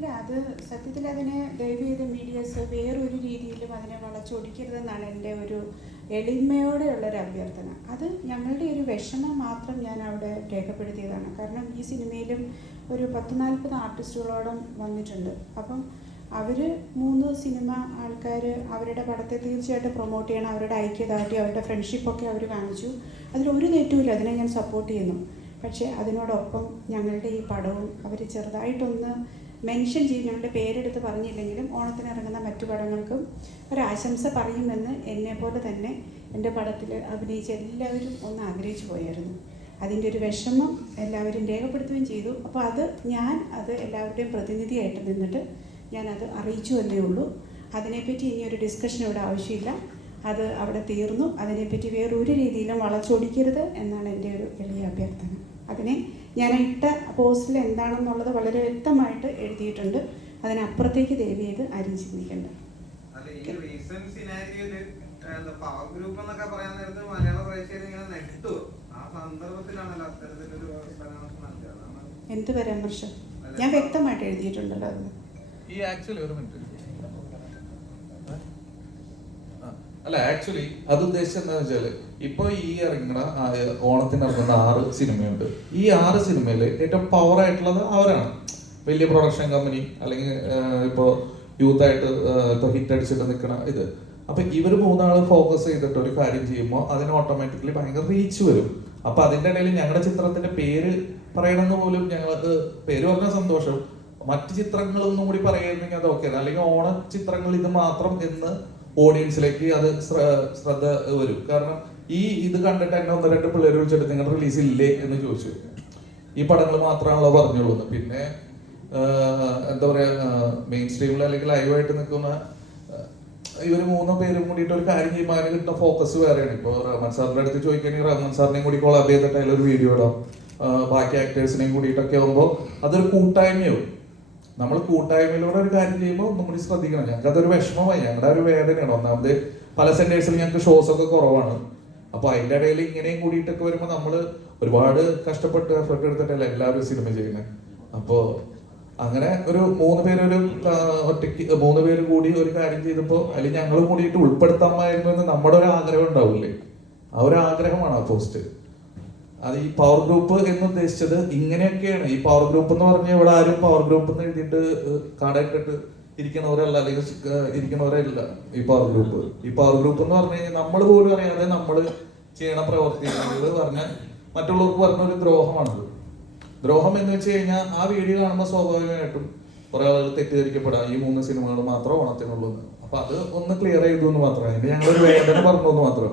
ഇല്ല, അത് സത്യത്തിൽ അതിനെ ദയവ് ചെയ്ത് മീഡിയസ് വേറൊരു രീതിയിലും അതിനെ വളച്ചൊടിക്കരുതെന്നാണ് എൻ്റെ ഒരു എളിമയോടെയുള്ളൊരു അഭ്യർത്ഥന. അത് ഞങ്ങളുടെ ഒരു വിഷമം മാത്രം ഞാൻ അവിടെ രേഖപ്പെടുത്തിയതാണ്. കാരണം ഈ സിനിമയിലും ഒരു 10-40 ആർട്ടിസ്റ്റുകളോളം വന്നിട്ടുണ്ട്. അപ്പം അവർ 3 സിനിമ ആൾക്കാർ അവരുടെ പടത്തെ തീർച്ചയായിട്ടും പ്രൊമോട്ട് ചെയ്യണം. അവരുടെ ഐക്യദാർഢ്യം, അവരുടെ ഫ്രണ്ട്ഷിപ്പൊക്കെ അവർ കാണിച്ചു. അതിലൊരു തെറ്റുമില്ല, അതിനെ ഞാൻ സപ്പോർട്ട് ചെയ്യുന്നു. പക്ഷേ അതിനോടൊപ്പം ഞങ്ങളുടെ ഈ പടവും അവർ ചെറുതായിട്ടൊന്ന് മെൻഷൻ ചെയ്യും. ഞങ്ങളുടെ പേരെടുത്ത് പറഞ്ഞില്ലെങ്കിലും ഓണത്തിനിറങ്ങുന്ന മറ്റു പടങ്ങൾക്കും ഒരാശംസ പറയുമെന്ന് എന്നെപ്പോലെ തന്നെ എൻ്റെ പടത്തിൽ അഭിനയിച്ച എല്ലാവരും ഒന്ന് ആഗ്രഹിച്ചു പോയായിരുന്നു. അതിൻ്റെ ഒരു വിഷമം എല്ലാവരും രേഖപ്പെടുത്തുകയും ചെയ്തു. അപ്പോൾ അത് എല്ലാവരുടെയും പ്രതിനിധിയായിട്ട് നിന്നിട്ട് ഞാനത് അറിയിച്ചു എന്നേ ഉള്ളൂ. അതിനെപ്പറ്റി ഇനിയൊരു ഡിസ്കഷൻ ഇവിടെ ആവശ്യമില്ല. അത് അവിടെ തീർന്നു. അതിനെപ്പറ്റി വേറൊരു രീതിയിലും വളച്ചൊടിക്കരുത് എന്നാണ് എൻ്റെ ഒരു എളിയ അഭ്യർത്ഥന. അതിനെ ഞാൻ ഇട്ട പോസ്റ്റിൽ എന്താണെന്നുള്ളത് വളരെ വ്യക്തമായിട്ട് എഴുതിയിട്ടുണ്ട്. അതിനപ്പുറത്തേക്ക് ദയവ് ചെയ്ത് ആരും ചിന്തിക്കേണ്ട. എന്ത് പരാമർശം? ഞാൻ വ്യക്തമായിട്ട് എഴുതിയിട്ടുണ്ടല്ലോ. അത് ആക്ച്വലി അത് ഉദ്ദേശിച്ചത് എന്താ വെച്ചാല്, ഇപ്പൊ ഈ ഇറങ്ങുന്ന ഓണത്തിന് ഇറങ്ങുന്ന 6 സിനിമയുണ്ട്. ഈ 6 സിനിമയില് ഏറ്റവും പവർ ആയിട്ടുള്ളത് അവരാണ്. വലിയ പ്രൊഡക്ഷൻ കമ്പനി അല്ലെങ്കിൽ ഇപ്പോ യൂത്ത് ആയിട്ട് ഇപ്പൊ ഹിറ്റ് അടിച്ചിട്ട് നിൽക്കണ ഇത്. അപ്പൊ ഇവര് 3 ആള് ഫോക്കസ് ചെയ്തിട്ട് ഒരു കാര്യം ചെയ്യുമ്പോൾ അതിന് ഓട്ടോമാറ്റിക്കലി ഭയങ്കര റീച്ച് വരും. അപ്പൊ അതിന്റെ ഇടയിൽ ഞങ്ങളുടെ ചിത്രത്തിന്റെ പേര് പറയണമെന്ന് പോലും ഞങ്ങൾക്ക് പേര് പറഞ്ഞ സന്തോഷം. മറ്റു ചിത്രങ്ങളൊന്നും കൂടി പറയുകയായിരുന്നെങ്കിൽ അത് ഓക്കെ. അല്ലെങ്കിൽ ഓണ ചിത്രങ്ങൾ ഇത് മാത്രം എന്ന് ഓഡിയൻസിലേക്ക് അത് ശ്രദ്ധ വരും. കാരണം ഇത് കണ്ടിട്ട് എന്നെ 1-2 പിള്ളേർ വിളിച്ചിട്ട് നിങ്ങൾ റിലീസ് ഇല്ലേ എന്ന് ചോദിച്ചു. ഈ പടങ്ങൾ മാത്രമാണല്ലോ പറഞ്ഞുള്ളൂ. പിന്നെ എന്താ പറയാ, മെയിൻ സ്ട്രീമിൽ അല്ലെങ്കിൽ ലൈവായിട്ട് നിൽക്കുന്ന ഇവർ 3 പേരും കൂടിയിട്ട് ഒരു കാര്യം ചെയ്യുമ്പോൾ അതിന് കിട്ടുന്ന ഫോക്കസ് വേറെയാണ്. ഇപ്പോൾ റഹ്മാൻ സാറിന്റെ അടുത്ത് ചോദിക്കുകയാണെങ്കിൽ റഹ്മാൻ സാറിനെയും കൂടി കൊളാബ് ചെയ്തിട്ട് അതിലൊരു വീഡിയോ ഇടാം. ബാക്കി ആക്ടേഴ്സിനെയും കൂടിയിട്ടൊക്കെ ആകുമ്പോൾ അതൊരു കൂട്ടായ്മയാവും. നമ്മൾ കൂട്ടായ്മയിലൂടെ ഒരു കാര്യം ചെയ്യുമ്പോൾ ഒന്നും കൂടി ശ്രദ്ധിക്കണം. ഞങ്ങൾക്ക് അതൊരു വിഷമമായി, ഞങ്ങളുടെ ഒരു വേദനയാണ്. ഒന്നാമത് പല സെന്റേഴ്സിൽ ഞങ്ങൾക്ക് ഷോസ് ഒക്കെ കുറവാണ്. അപ്പൊ അതിന്റെ ഇടയിൽ ഇങ്ങനെയും കൂടിയിട്ടൊക്കെ വരുമ്പോൾ നമ്മൾ ഒരുപാട് കഷ്ടപ്പെട്ട് എഫർട്ട് എടുത്തിട്ടല്ല എല്ലാവരും സിനിമ ചെയ്യുന്നത്. അപ്പോ അങ്ങനെ ഒരു 3 പേര് ഒറ്റയ്ക്ക് 3 പേര് കൂടി ഒരു കാര്യം ചെയ്തപ്പോ അതിൽ ഞങ്ങളും കൂടിയിട്ട് ഉൾപ്പെടുത്താമായിരുന്നു എന്ന് നമ്മുടെ ഒരു ആഗ്രഹം ഉണ്ടാവില്ലേ? ആ ഒരു ആഗ്രഹമാണ് ആ പോസ്റ്റ്. അത് ഈ പവർ ഗ്രൂപ്പ് എന്ന് ഉദ്ദേശിച്ചത് ഇങ്ങനെയൊക്കെയാണ്. ഈ പവർ ഗ്രൂപ്പ് എന്ന് പറഞ്ഞാൽ ഇവിടെ ആരും പവർ ഗ്രൂപ്പ് എന്ന് എഴുതിയിട്ട് കടയിട്ടിട്ട് ഇരിക്കണവരല്ല, അല്ലെങ്കിൽ ഇരിക്കണവരല്ല ഈ പവർ ഗ്രൂപ്പ്. ഈ പവർ ഗ്രൂപ്പ് എന്ന് പറഞ്ഞു കഴിഞ്ഞാൽ നമ്മൾ പോലും അറിയാതെ നമ്മൾ ചെയ്യണ പ്രവർത്തിക്കുന്നത് പറഞ്ഞാൽ മറ്റുള്ളവർക്ക് പറഞ്ഞ ഒരു ദ്രോഹമാണത്. ദ്രോഹം എന്ന് വെച്ച് കഴിഞ്ഞാൽ ആ വീഡിയോ കാണുമ്പോൾ സ്വാഭാവികമായിട്ടും കുറെ ആളുകൾ തെറ്റിദ്ധരിക്കപ്പെടാം, ഈ 3 സിനിമകൾ മാത്രം ഓണത്തിനുള്ളൂ. അപ്പൊ അത് ഒന്ന് ക്ലിയർ ചെയ്തു എന്ന് മാത്രമാണ്. ഞങ്ങളൊരു വേദന പറഞ്ഞു എന്ന് മാത്രം.